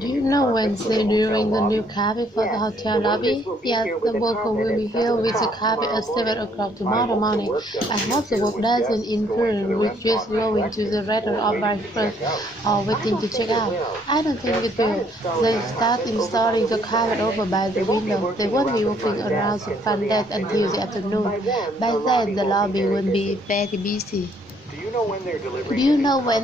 Do you know Wednesday during the new carpet for the hotel lobby? Yes, the worker will be here with the carpet at 7 o'clock tomorrow morning. I hope the work doesn't interfere with just going to the restaurant or breakfast or waiting to check out. I don't think it will. They start installing the carpet over by the window. They won't be walking around the front desk until the afternoon. By then, the lobby will be very busy. Do you know when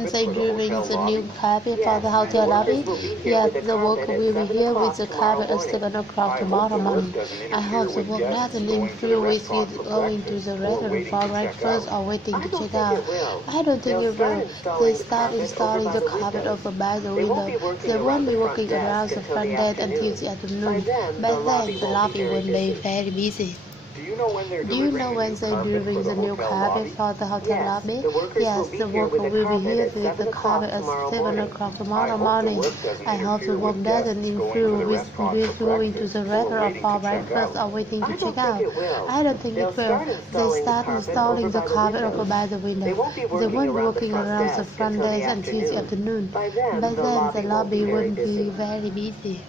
they're doing the new carpet for the hotel lobby? Yes, the worker will be here with the carpet at 7 o'clock tomorrow morning. I hope the work doesn't interfere with you going to the restaurant for breakfast or waiting to check out. I don't think it will. They start installing the carpet over by the window. They won't be walking around the front desk until the afternoon. By then, the lobby will be very busy. Do you know when they're doing the new carpet for the hotel lobby? Yes, the worker will be here with the carpet at 7 o'clock tomorrow morning. I hope the work doesn't interfere with going to the restaurant for breakfast or waiting to check out. I don't think it will. They start installing the carpet over by the window. They won't be walking around the front desk until the afternoon. By then, the lobby won't be very busy.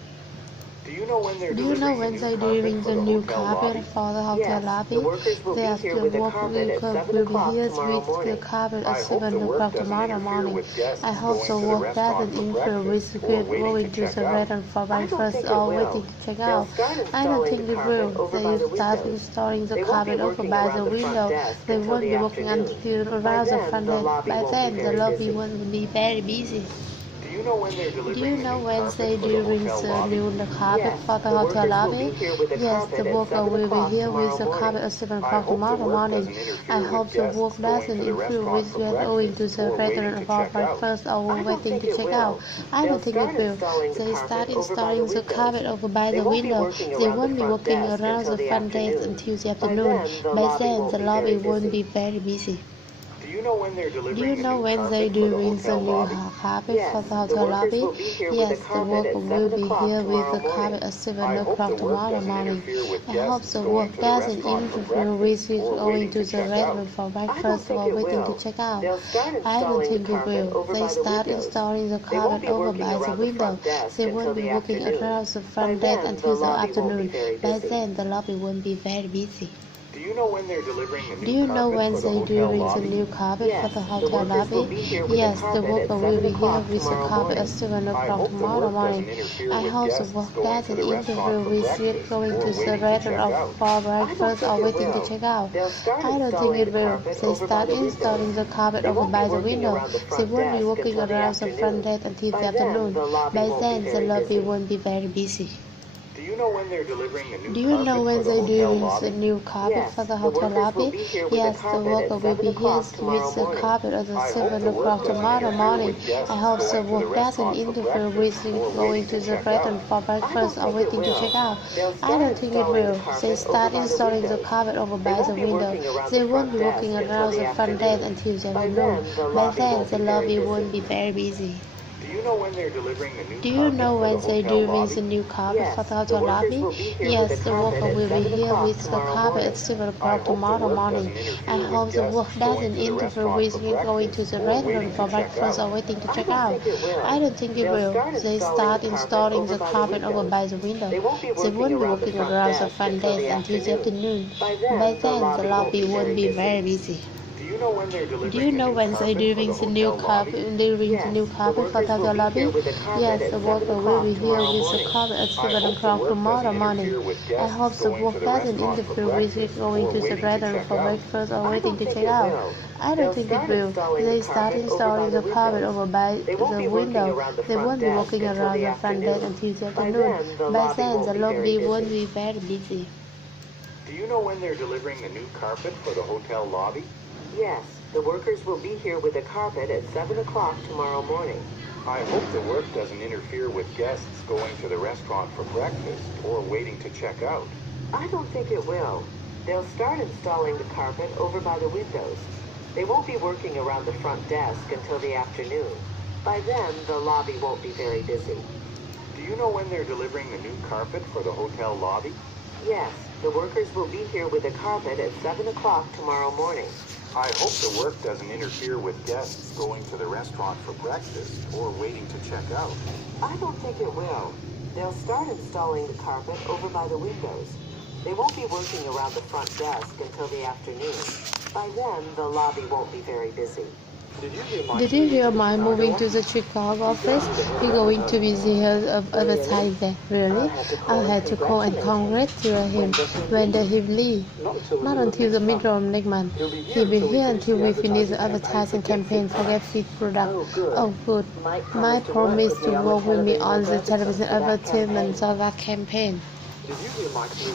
Do you know when they're doing the new carpet for the hotel lobby? Yes, the worker will be here with the carpet at 7 o'clock tomorrow morning. I hope the work doesn't interfere with going to the restaurant for breakfast or waiting to check out. I don't think it will. They start installing the carpet over by the window. They won't be walking until around the front desk. By then, the lobby won't be very busy. Do you know when they're doing the new carpet for the hotel lobby? Yes, the worker will be here with the carpet at 7 o'clock tomorrow morning. I hope the work doesn't interfere with going to the restaurant for breakfast or waiting to check out. I don't think it will. They start installing the carpet over by the window. They won't be walking around the front desk until the afternoon. By then, the lobby won't be very busy. Do you know when they're doing the new carpet for the hotel lobby? Yes, the worker will be here with the carpet at 7 o'clock tomorrow morning. I hope the work doesn't interfere with going to the restaurant for breakfast or waiting to check out. I don't think it will. They start installing the carpet over by the window. They won't be walking around the front desk until the afternoon. By then, the lobby won't be very busy. Do you know when they're doing the new carpet for the hotel lobby? Yes, the worker will be here with the carpet at 7 o'clock tomorrow morning. I hope the work doesn't interfere with going to the restaurant for breakfast or waiting to check out. I don't think it will. They start installing the carpet over by the window. They won't be walking around the front desk until the afternoon. By then, the lobby won't be very busy. Do you know when they're doing the new carpet for the hotel lobby? Yes, the worker will be here with the carpet at 7 o'clock tomorrow morning. I hope the work doesn't interfere with going to the restaurant for breakfast or waiting to check out. I don't think it will. They start installing the carpet over by the window. They won't be walking around the front desk until the afternoon. By then, the lobby won't be very busy. Do you know when they're doing the new carpet for the hotel lobby? Yes, the worker will be here with the carpet at 7 o'clock tomorrow morning. I hope the work doesn't interfere with going to the restaurant for breakfast or waiting to check out. I don't think it will. They start installing the carpet over by the window. They won't be walking around the front desk until the afternoon. By then, the lobby won't be very busy. Do you know when they're doing the new carpet for the hotel lobby? Yes, the worker will be here with the carpet at 7 o'clock tomorrow morning. I hope the work doesn't interfere with going to the restaurant for breakfast or waiting to check out. I don't think it will. They start installing the carpet over by the window. They won't be walking around the front desk until the afternoon. By then, the lobby won't be very busy. Do you know when they're delivering the new carpet for the hotel lobby? Yes, the workers will be here with the carpet at 7 o'clock tomorrow morning. I hope the work doesn't interfere with guests going to the restaurant for breakfast or waiting to check out. I don't think it will. They'll start installing the carpet over by the windows. They won't be working around the front desk until the afternoon. By then, the lobby won't be very busy. Do you know when they're delivering the new carpet for the hotel lobby? Yes, the workers will be here with the carpet at 7 o'clock tomorrow morning. I hope the work doesn't interfere with guests going to the restaurant for breakfast or waiting to check out. I don't think it will. They'll start installing the carpet over by the windows. They won't be working around the front desk until the afternoon. By then, the lobby won't be very busy. Did you hear my moving to the Chicago office? He's going to be the head of advertising there. Really? I had to call and congratulate him when he leave. Not until the middle of next month. He'll be here until we finish the advertising campaign for Get Fit product. Oh, good. Mike promised to work with me on the television advertisement of that campaign.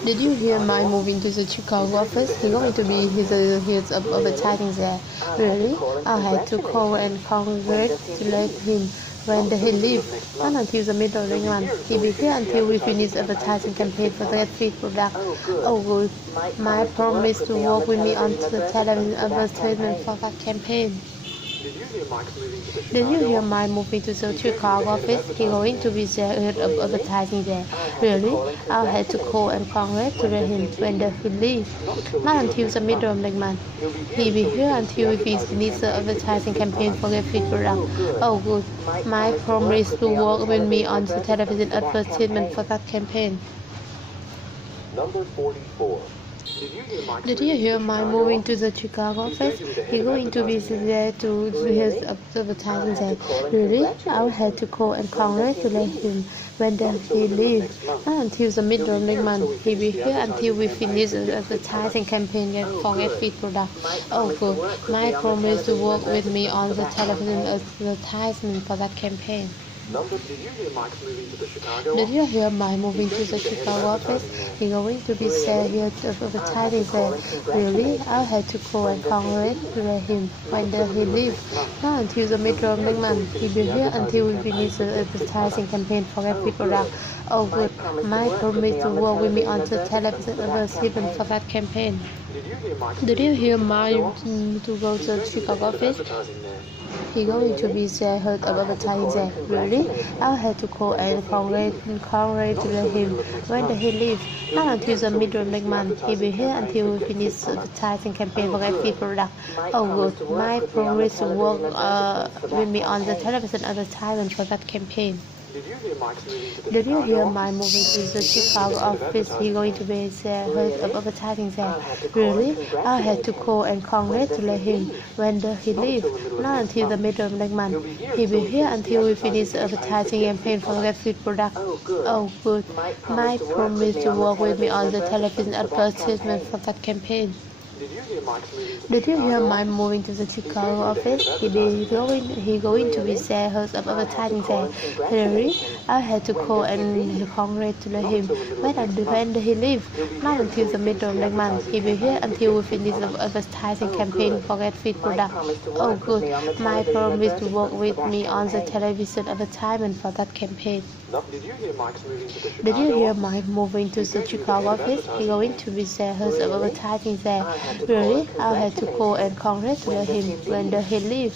Did you hear my moving to the Chicago office? He's going to be the head of advertising there. Really? I had to call and congratulate him when he leave. Not until the middle of the month. He'll be here until we finish the advertising campaign for the Get Fit product. Oh, good. Mike promised to work with me on the television advertisement for that campaign. Did you hear my moving to the Chicago office? He's going to be the head of advertising there. Really? I had to call and congratulate him when he leave. Not until the middle of next month. He'll be here until we finish the advertising campaign for Get Fit product. Oh, good. Mike promised to work with me on the television advertisement for that campaign. Number 44. Did you hear my moving to the Chicago office? He's going to be there to his advertising there. Really? I had to call and congratulate him when he leave. Not until the middle of next month. He'll be here until we finish the advertising campaign for Get Fit product. Oh, good. Mike promised to work with me on the television advertisement for that campaign. Did you hear Mike's moving to the Chicago Did you hear my moving to the Chicago office? He's going to be there here of advertising there. Really? I had to call and congratulate him when he leave. Not until the middle of next month. He'll be here until we finish the advertising campaign for Get Fit product. Oh, good. Mike promised to work with me on the television advertisement for that campaign. Did you hear my to go to the Chicago office? He's going to be the head of advertising there. Really? I had to call and congratulate him when he leave. Not until the middle of next month. He'll be here until we finish the advertising campaign for Get Fit product. Oh, good. Mike promised to work with me on the television advertisement for that campaign. Did you hear my moving to the Chicago office? He's going to be the head of advertising there. Really? I had to call and congratulate him when he leave. Not until the middle of next month. He'll be here until we finish the advertising campaign for Get Fit product. Oh, good. Mike promised to work with me on the television advertisement for that campaign. Did you hear my moving to the Chicago office? He's going to be the head of advertising there. Really? I had to call and congratulate him when he leave. Not until the middle of next month. He'll be here until we finish the advertising campaign for Get Fit product. Oh, good. Mike promised to work with me on the television advertisement for that campaign. Did you hear Mike's moving to the Did you hear my moving to the Chicago office? He's going to be the head of advertising there. Really? I had to call and congratulate him when he leave.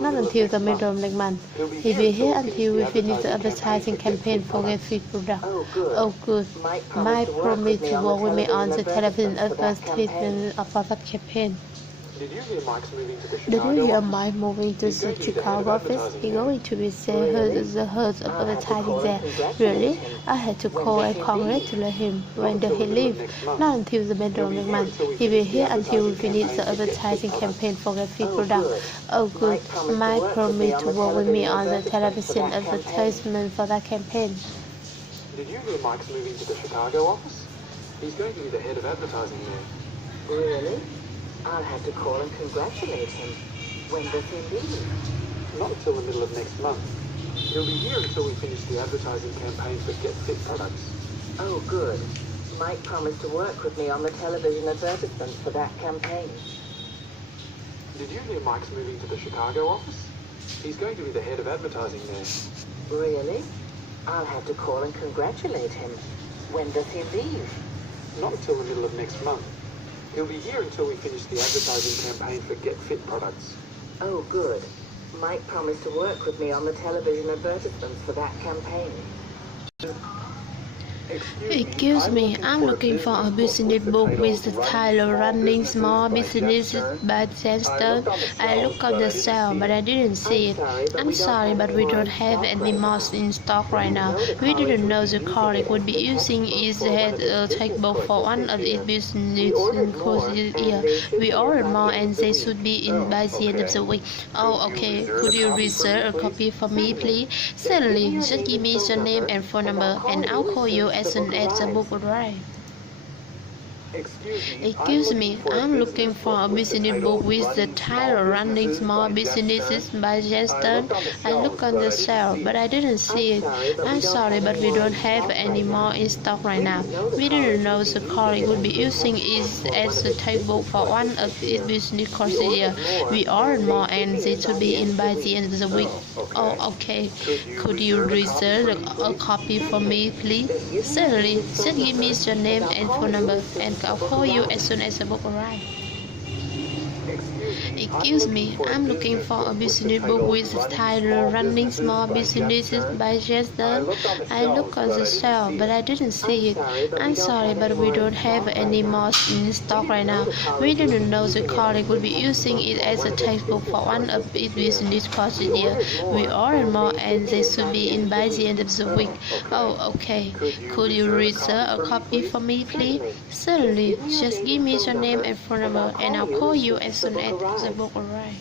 Not until the middle of next month. He'll be here until we finish the advertising campaign for Get Fit product. Oh, good. Mike promised to work with me on the television advertisement for that campaign. Did you hear Mike's moving to the Did Chicago you hear office? my moving to the Chicago office? He's going to be the head of advertising there. Really? I had to call and congratulate him when he leave. Not until the middle of next month. He'll be here until we finish the advertising campaign for Get Fit product. Oh, good. Mike promised to work with me on the television advertisement for that campaign. Did you hear Mike's moving to the Chicago office? He's going to be the head of advertising there. Really? I'll have to call and congratulate him. When does he leave? Not until the middle of next month. He'll be here until we finish the advertising campaign for Get Fit products. Oh, good. Mike promised to work with me on the television advertisements for that campaign. Did you hear Mike's moving to the Chicago office? He's going to be the head of advertising there. Really? I'll have to call and congratulate him. When does he leave? Not until the middle of next month. He'll be here until we finish the advertising campaign for Get Fit products. Oh, good. Mike promised to work with me on the television advertisements for that campaign. Excuse me, I'm looking for a business book with the title Running Small Businesses by test9. I looked on the shelf, but I didn't see it. I'm sorry, but we don't have any more in stock right now. We didn't know the colleague would be using it as a textbook for one of its business courses here. We ordered more and they should be in by the end of the week. Oh, okay. Could you reserve a copy for me, please? Certainly. Just give me your name and phone number, and I'll call you as soon as the book arrives. Excuse me, I'm looking for a business book with the title Running Small Businesses by test9. I looked on the shelf, but I didn't see it. I'm sorry, but we don't have any more in stock right now. We didn't know the colleague would be using it as a textbook for one of its business courses here. We ordered more and they should be in by the end of the week. Oh, okay. Could you reserve a copy for me, please? Certainly. Just give me your name and phone number, and I'll call you as soon as the book arrives. Excuse me, I'm looking for a business book with the title Running Small Businesses by test9. I looked on the shelf, but I didn't see it. I'm sorry, but we don't have any more in stock right now. We didn't know the colleague would be using it as a textbook for one of its business courses here. We ordered more and they should be in by the end of the week. Oh, okay. Could you reserve a copy for me, please? Certainly. Just give me your name and phone number, and I'll call you as soon as the book arrives.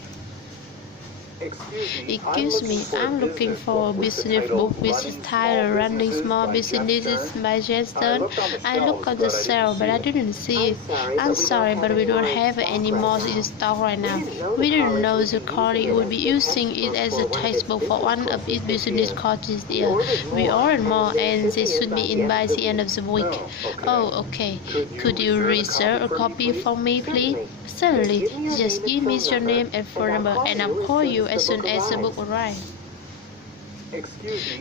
Excuse me, I'm looking for a business book with the title Running Small Businesses by test9. I looked on the shelf, but I didn't see it. I'm sorry, but we don't have any more in stock right now. We didn't know the colleague would be using it as a textbook for one of its business courses here. We ordered more and they should be in by the end of the week. Oh, okay. Could you reserve a copy for me, please? Certainly. Just give me your name and phone number, and I'll call you as soon as the book arrives.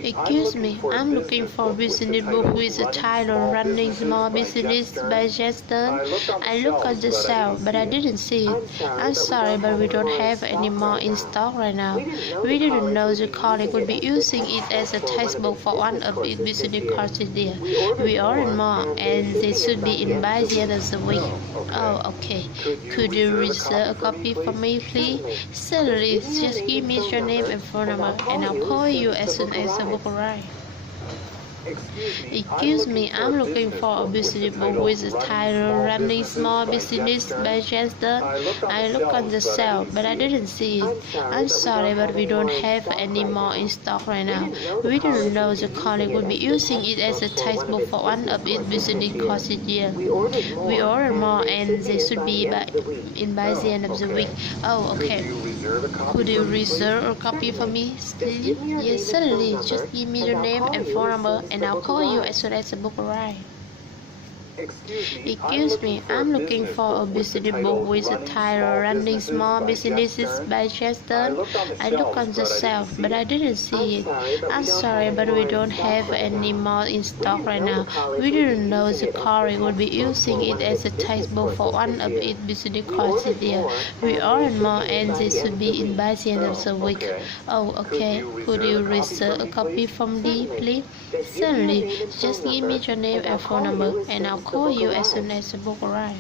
Excuse me, I'm looking for a business book with the title Running Small Businesses by test9. I looked on the shelf, but I didn't see it. I'm sorry, but we don't have any more in stock right now. We didn't know the colleague would be using it as a textbook for one of its business courses there. We ordered more, and they should be in by the end of the week. Oh, okay. Could you reserve a copy for me, please? Certainly. Just give me your name and phone number, and I'll call you as soon as the book arrives. Excuse me, I'm looking for a business book with the title Running Small Businesses by test9. I looked on the shelf, but I didn't see it. I'm sorry, but we don't have any more in stock right now. We didn't know the colleague would be using it as a textbook for one of its business courses here. We ordered more and they should be in by the end of the week. Oh, okay. Could you reserve a copy for me, please? Yes, certainly. Just give me your name and phone number, and I'll call you as soon as the book arrives. Excuse me, I'm looking for a business book with the title Running Small Businesses by test9. I looked on the shelf, but I didn't see it. I'm sorry, but we don't have any more in stock right now. We didn't know the colleague would be using it as a textbook for one of its business courses here. We ordered more and they should be in by the end of the week. Oh, okay. Could you reserve a copy from me, please? Certainly. Just give me your name and phone number, and I'll call you as soon as the book arrives.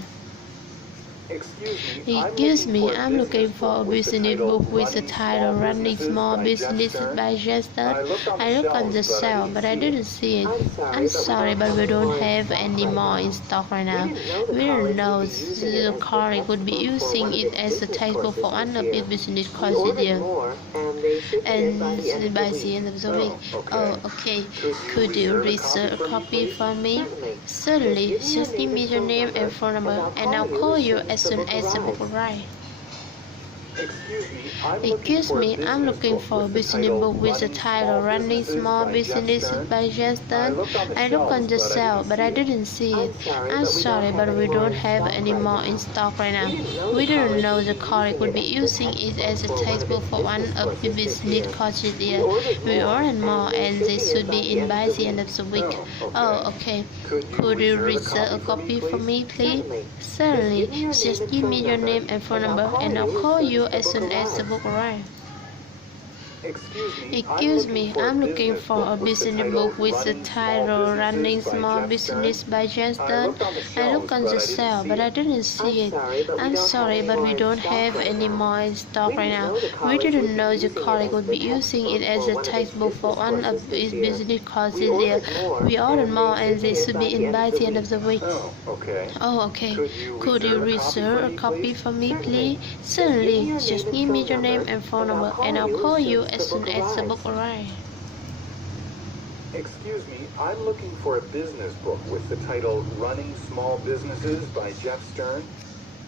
Excuse me, I'm looking for a business book with the title Running Small Businesses by test9. I looked on the shelf, but I didn't see it. I'm sorry, but we don't have any more in stock right now. We didn't know the colleague would be using it as a textbook for one of its business courses here. And by the end of the week. Oh, okay. Could you reserve a copy for me? Certainly. Just give me your name and phone number, and I'll call you as soon as the book arrives. Excuse me, I'm looking for a business book with the title Running Small Businesses by test9. I looked on the shelf, but I didn't see it. I'm sorry, but we don't have any more in stock right now. We didn't know the colleague would be using it as a textbook for one of the business courses here. We ordered more and they should be in by the end of the week. Oh, okay. Could you reserve a copy for me, please? Certainly. Just give me your name and phone number, and I'll call you as soon as the book arrives. Excuse me, I'm looking for a business book with the title Running Small Business by Johnston. I looked on the shelf, but I didn't see it. I'm sorry, but we don't have any more in stock right now. We didn't know your colleague would be using it as a textbook for one of his business courses there. We ordered more and they should be in by the end of the week. Oh, okay. Could you reserve a copy for me, please? Certainly. Just give me your name and phone number, and I'll call you as soon as the book arrives. Excuse me, I'm looking for a business book with the title Running Small Businesses by Jeff Stern.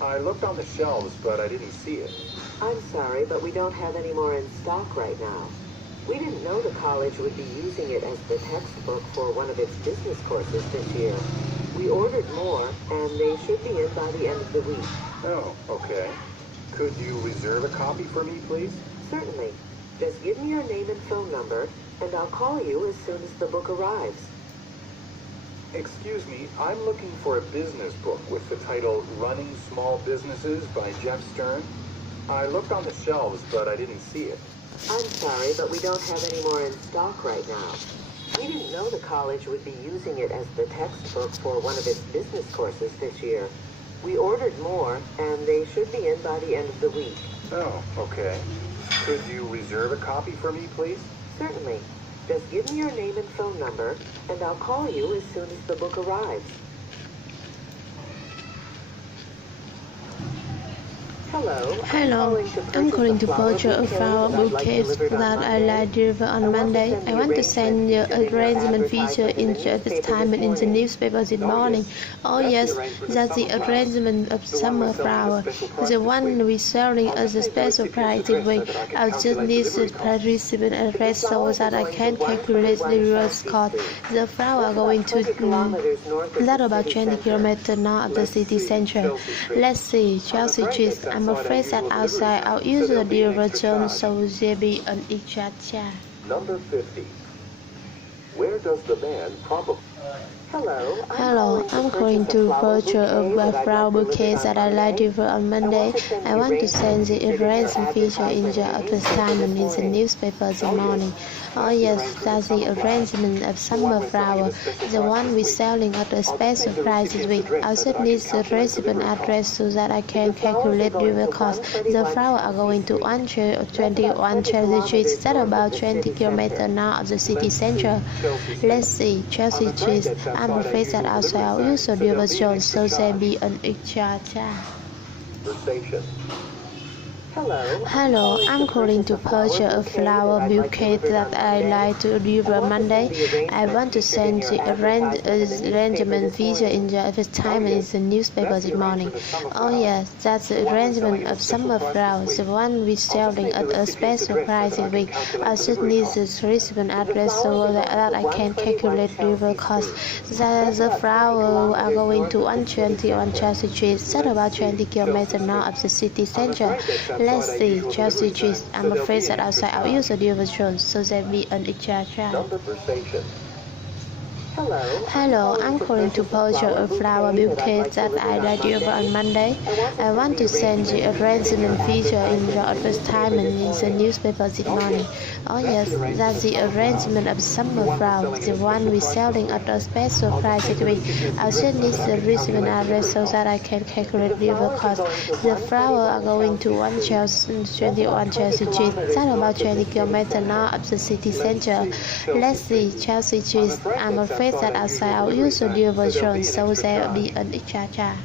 I looked on the shelves, but I didn't see it. I'm sorry, but we don't have any more in stock right now. We didn't know the college would be using it as the textbook for one of its business courses this year. We ordered more, and they should be in by the end of the week. Oh, okay. Could you reserve a copy for me, please? Certainly. Just give me your name and phone number, and I'll call you as soon as the book arrives. Excuse me, I'm looking for a business book with the title Running Small Businesses by Jeff Stern. I looked on the shelves, but I didn't see it. I'm sorry, but we don't have any more in stock right now. We didn't know the college would be using it as the textbook for one of its business courses this year. We ordered more, and they should be in by the end of the week. Oh, okay. Could you reserve a copy for me, please? Certainly. Just give me your name and phone number, and I'll call you as soon as the book arrives. Hello, I'm calling to purchase a flower bouquet that I like deliver on Monday. I want to send the arrangement feature in this time in the newspaper this morning. Oh yes, that's the arrangement of summer flower, the one we're selling as a special price this week. I'll just need the participant address so that I can calculate the reverse cost. The flower are going to that about 20 kilometers north of the city center. Let's see, Chelsea cheese. I'm afraid that outside I'll use the delivery zone, so there be an extra charge. Number 50. Where does the man probably... Hello, I'm calling to purchase a flower bouquet that I like to deliver on Monday. I want to send the arrangement feature in the advertisement in the newspaper this morning. Oh yes, that's the arrangement of summer flower, the one we're selling at a special price this week. I also need the recipient address so that I can calculate the cost. The flowers are going to 121 Chelsea Street, that's about 20 kilometers north of the city center. Let's see, Chelsea Street. I'm afraid that outside I'll use the delivery zone, so there be an extra charge. Hello, I'm calling to purchase a flower bouquet that I like to deliver Monday. I want to send the arrangement feature in the advertisement in the newspaper this morning. Oh yes, that's the arrangement of summer flowers, the one we're selling at a special price this week. I should need the recipient address so that I can calculate delivery cost. The flowers are going to 121 Chelsea Street, that's about 20 kilometers north of the city center. Let's see, Chelsea cheese. I'm afraid that outside I'll use the delivery zone, so there be an extra charge. Hello, I'm calling to purchase a flower bouquet that I like to deliver on Monday. I want to send the arrangement feature in the advertisement in the newspaper this morning. Oh yes, that's the arrangement of summer flowers, the one we're selling at a special price this week. I should need the recipient address so that I can calculate the cost. The flowers are going to 121 Chelsea Street, that's about 20 kilometers north of the city center. Let's see, Chelsea cheese. I'm afraid that outside I'll use the delivery zone, so there will be an extra charge.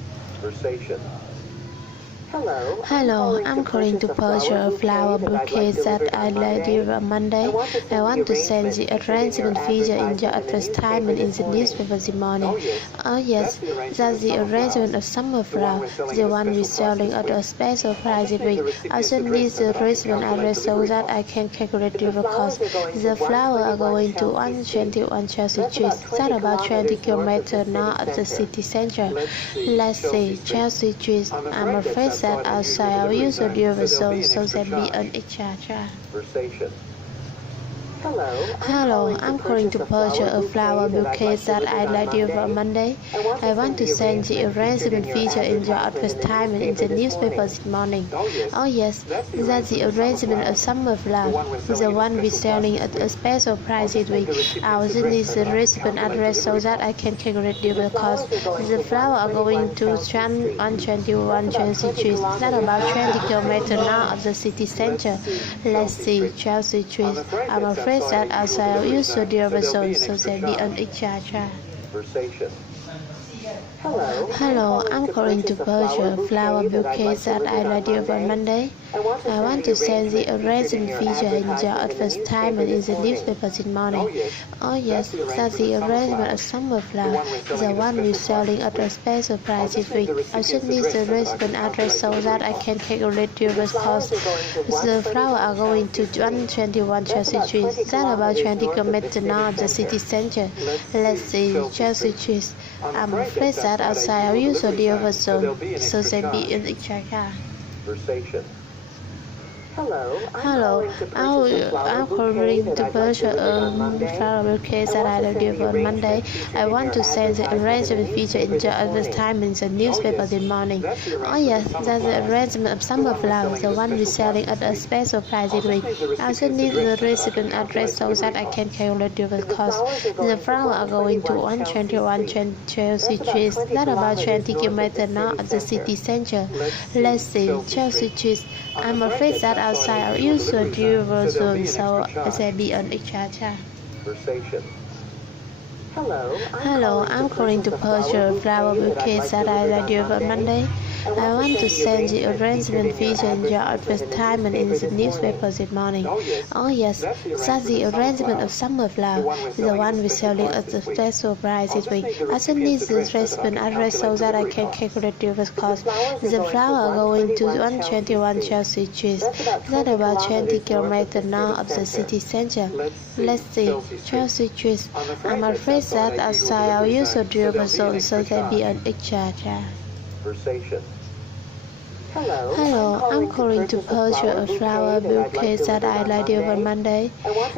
Hello, I'm calling to purchase a flower bouquet that I like to deliver on Monday. I want to send the arrangement feature in the advertisement in the newspaper this morning. Oh yes, that's the arrangement of summer flowers, the one we're selling at a special price this week. I should need the recipient address so that I can calculate the cost. The flowers are going to 121 Chelsea Street, that's about 20 kilometers north of the city center. Let's see, Chelsea Street. I'm afraid that outside I'll use the delivery zone, so there be an extra charge. Hello, I'm calling to purchase a flower bouquet that I'd like you for Monday. I want to send the arrangement featured in your advertisement in the newspaper this morning. Oh yes, that's the arrangement of summer flower, the one we're selling at a special price this week. I will need the recipient address so that I can calculate the cost. The flowers are going to 121 Chelsea Street, that's about 20 kilometers north of the city center. Let's see, Chelsea Street. I'm afraid that outside of usual delivery zone, so there be an extra charge. Hello, I'm calling to purchase a flower bouquet that I like you for Monday. I want to send the arrangement featured in your advertisement in the newspaper this morning. Oh yes, that's the arrangement of summer flower, the one we're selling at a special price this week. I should need the recipient address so that I can calculate the cost. The flowers are going to 121 Chelsea Street, that's about 20 kilometers north of the city center. Let's see, Chelsea Street. I'm afraid that outside of usual delivery zone, so there be an extra car. Hello, I'm calling to purchase a flower bouquet that I like you for Monday. I want to send the arrangement featured in your advertisement in the newspaper this morning. Oh yes, that's the arrangement of summer flowers, the one we're selling at a special price this week. I also need the recipient address so that I can calculate the cost. The flowers are going to 121 Chelsea Street, that's about 20 kilometers north of the city center. Let's see, Chelsea Street. I'm afraid that outside of usual delivery zone, so there be an extra charge. Hello, I'm calling to purchase a flower bouquet that I like you for Monday. I want to send the arrangement featured in your advertisement in the newspaper this morning. Oh yes, that's the arrangement of summer flower, the one we're selling at the special price this week. I should need the recipient address so that I can calculate the cost. The flowers are going to 121 Chelsea Street, that's about 20 kilometers north of the city center. Let's see, Chelsea Street. I'm afraid that outside our usual delivery zone, so there be an extra charge. Hello, I'm calling to purchase a flower bouquet that I like you for Monday.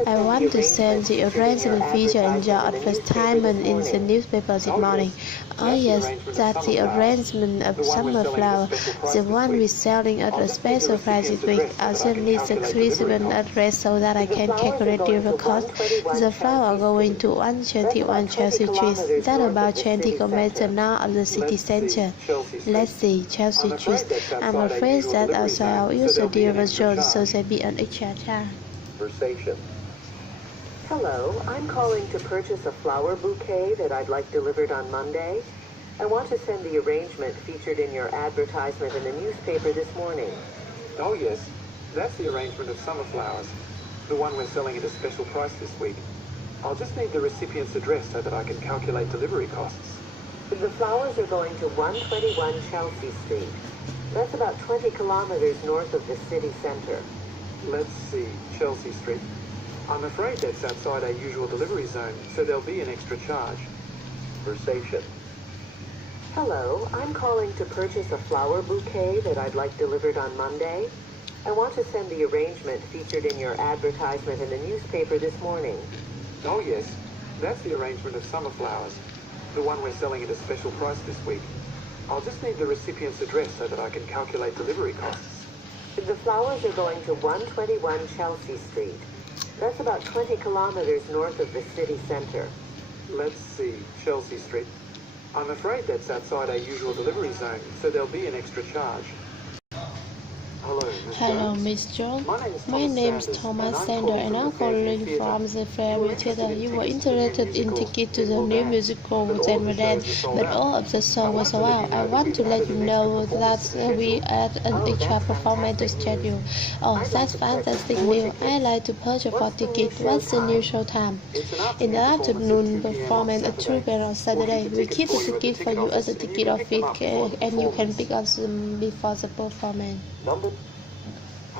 I want to send the arrangement featured in your advertisement in the newspaper this morning. Oh yes, that's the arrangement of summer flower, the one we're selling at a special price this week. I also need the recipient address so that I can calculate the cost. The flowers are going to 121 Chelsea Street, that's about 20 kilometers north of the city center. Let's see, Chelsea Street. I'm afraid that outside our usual delivery zone, so there be an extra charge. Hello, I'm calling to purchase a flower bouquet that I'd like delivered on Monday. I want to send the arrangement featured in your advertisement in the newspaper this morning. Oh yes, that's the arrangement of summer flowers, the one we're selling at a special price this week. I'll just need the recipient's address so that I can calculate delivery costs. The flowers are going to 121 Chelsea Street. That's about 20 kilometers north of the city center. Let's see, Chelsea Street. I'm afraid that's outside our usual delivery zone, so there'll be an extra charge. Hello, I'm calling to purchase a flower bouquet that I'd like delivered on Monday. I want to send the arrangement featured in your advertisement in the newspaper this morning. Oh yes, that's the arrangement of summer flowers, the one we're selling at a special price this week. I'll just need the recipient's address so that I can calculate delivery costs. The flowers are going to 121 Chelsea Street. That's about 20 kilometers north of the city center. Let's see, Chelsea Street. I'm afraid that's outside our usual delivery zone, so there'll be an extra charge. Hello, Miss Jones. My name is Thomas Sander, and I'm calling from the Fairview Theatre. You were interested in tickets to the new musical with Ramadan, but all of the show was sold out. I want to let you know that we add an extra performance to schedule. Oh, that's fantastic news. I'd like to purchase for tickets. What's the new show time? In the afternoon performance at 3 p.m. on Saturday. We keep the ticket for you as a ticket of it, and you can pick up them before the performance.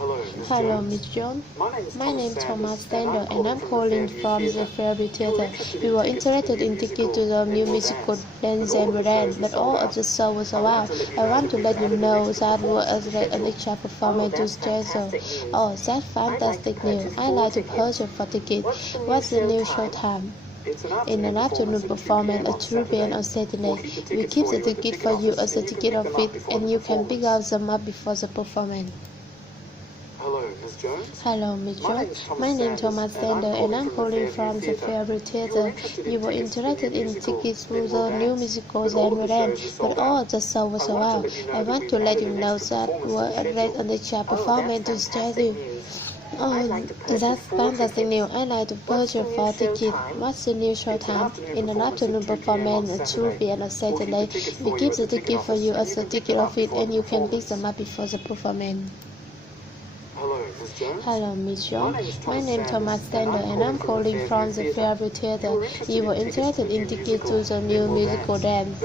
Hello, Miss John. My name is Thomas Sander, and I'm calling from the Fairview Theatre. We were interested in tickets to the new musical Dance and Dance, but all of the show was sold out. I want to let you know that we was an extra performance to schedule. Oh, that's fantastic news! I'd like to purchase for tickets. What's the new show time? In an afternoon performance at 2 p.m. on Saturday. We keep the ticket for you as a ticket of it, and you can pick up them up before the performance. Hello, Miss Jones. My name is Thomas Sander, and I'm calling from the Fairview Theatre. You were interested in tickets for the new musicals and dance, but all of the show was sold out. I want to let you know that we were arranged an extra performance to schedule. Oh, that's fantastic news. I'd like to purchase for ticket. What's the new show time? In an afternoon performance at 2 p.m. on Saturday. We keep the ticket for you as a ticket of it, and you can pick them up before the performance. Hello, Miss Jones. My name is Thomas Sander, and I'm calling from the Fairview Theatre. You were interested in tickets to the new musical Dance,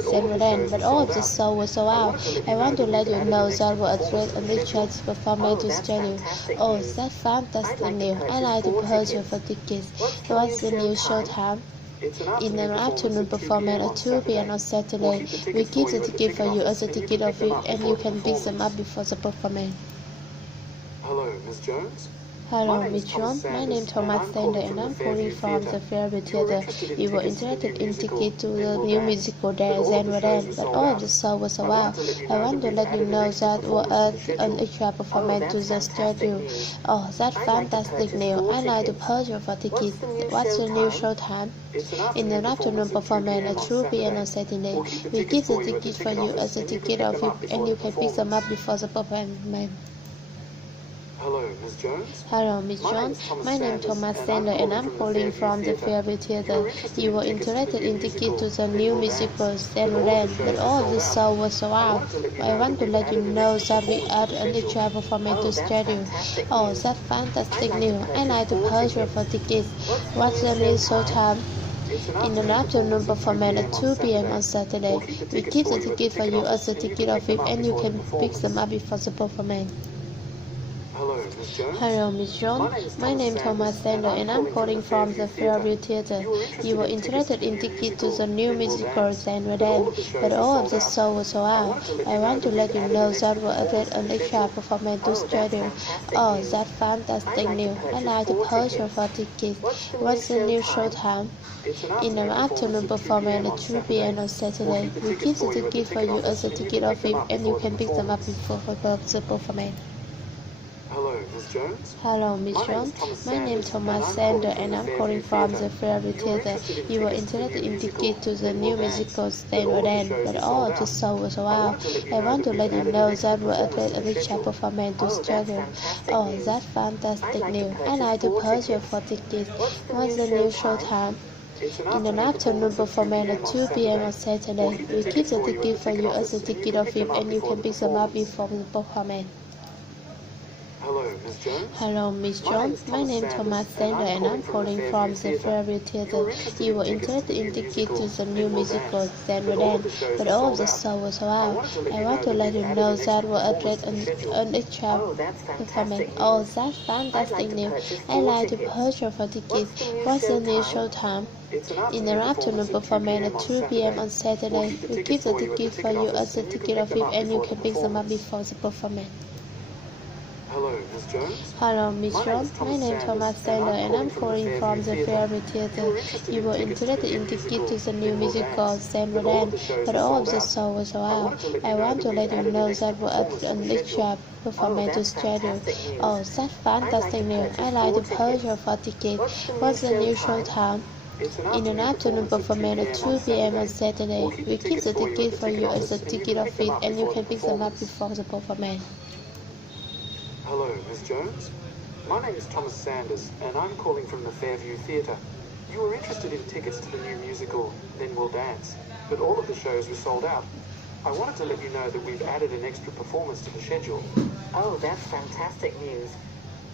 but all of the show was sold out. I want to let you know that we addressed an extra performance to schedule. Oh, that's fantastic news. I'd like to purchase for tickets. What's the new show time? In an afternoon performance at 2 p.m. on Saturday. We keep the ticket for you as a ticket of it, and you can pick them up before the performance. Hello, Miss Jones. Hello, Miss John. My name is Thomas Sander, and I'm calling from the Fairview Theatre. You were interested in tickets to the new musical Dance and Dance, but all of the show was sold out. I want to let you know that we add an extra performance to the schedule. Oh, that's fantastic news. I'd like to purchase for tickets. What's the new show time? In an afternoon performance at 2 p.m. on Saturday. We give the ticket for you as a ticket of it, and you can pick them up before the performance. Hello, Miss Jones. Hello, Miss Jones. My name is Thomas Sander, and I'm calling from the Fairview Theatre. You were interested in tickets to the new musical Dance, but all of the show was sold out. I want to let you know that we add an extra performance to schedule. Oh, that's fantastic news. I'd like to purchase for tickets. What's the new show time? In an afternoon performance at 2 p.m. on Saturday. We keep the ticket for you as a ticket of it, and you can pick them up before the performance. Hello, Miss Jones. Hello, Miss Jones. My name is Thomas Sander, and I'm calling from the Fairview Theatre. You were interested in tickets to the new musical and Dance, but all of the show was sold out. I want to let you know that we added an extra performance to schedule. Oh, that's fantastic news. I'd like to purchase for tickets. What's the new show time? In an afternoon performance at 2 p.m. on Saturday. We keep the ticket for you as a ticket of it, and you can pick them up before the performance. Hello, Miss Jones. Hello, Miss Jones. My name is Thomas Sander, and I'm calling from the Fairview Theatre. You were interested in tickets to the new musical Dance, but all of the show was sold out. I want to let you know that we added an extra performance to schedule. Oh, that's fantastic news. I'd like to purchase for tickets. What's the new show time? In an afternoon performance at 2 p.m. on Saturday. We keep the ticket for you as a ticket of it, and you can pick them up before the performance. Hello, Miss Jones. Hello, Miss Jones. My name is Thomas Sander, and I'm calling from the Fairview Theatre. You were interested in tickets to the new musical Dance, but all of the show was sold out. I want to let you know that we added an extra performance. Oh, that's fantastic news. I'd like to purchase for tickets. What's the new show time? In an afternoon performance at 2 p.m. on Saturday. We keep the ticket for you as a ticket of it, and you can pick them up before the performance. Hello, Miss Jones. Hello, Miss Jones. My name is Thomas Sander, and I'm calling from the Fairview Theatre. You were interested in tickets to the new musical Dance, but all of the show was sold out. I want to let you know that we added an extra performance to schedule. Oh, that's fantastic news. I'd like to purchase for tickets. What's the new show time? In an afternoon performance at 2 p.m. on Saturday. We keep the ticket for you as a ticket of it, and you can pick them up before the performance. Hello, Miss Jones. My name is Thomas Sanders, and I'm calling from the Fairview Theatre. You were interested in tickets to the new musical, Then We'll Dance, but all of the shows were sold out. I wanted to let you know that we've added an extra performance to the schedule. Oh, that's fantastic news.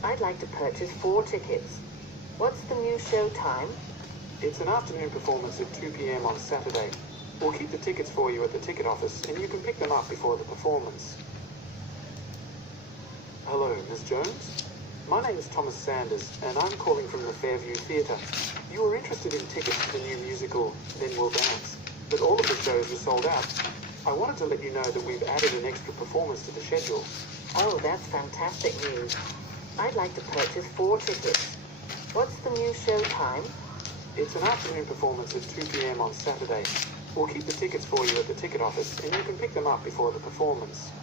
I'd like to purchase 4 tickets. What's the new show time? It's an afternoon performance at 2 p.m. on Saturday. We'll keep the tickets for you at the ticket office, and you can pick them up before the performance. Hello, Miss Jones. My name's Thomas Sanders, and I'm calling from the Fairview Theatre. You were interested in tickets to the new musical, Then We'll Dance, but all of the shows were sold out. I wanted to let you know that we've added an extra performance to the schedule. Oh, that's fantastic news. I'd like to purchase 4 tickets. What's the new show time? It's an afternoon performance at 2 p.m. on Saturday. We'll keep the tickets for you at the ticket office, and you can pick them up before the performance.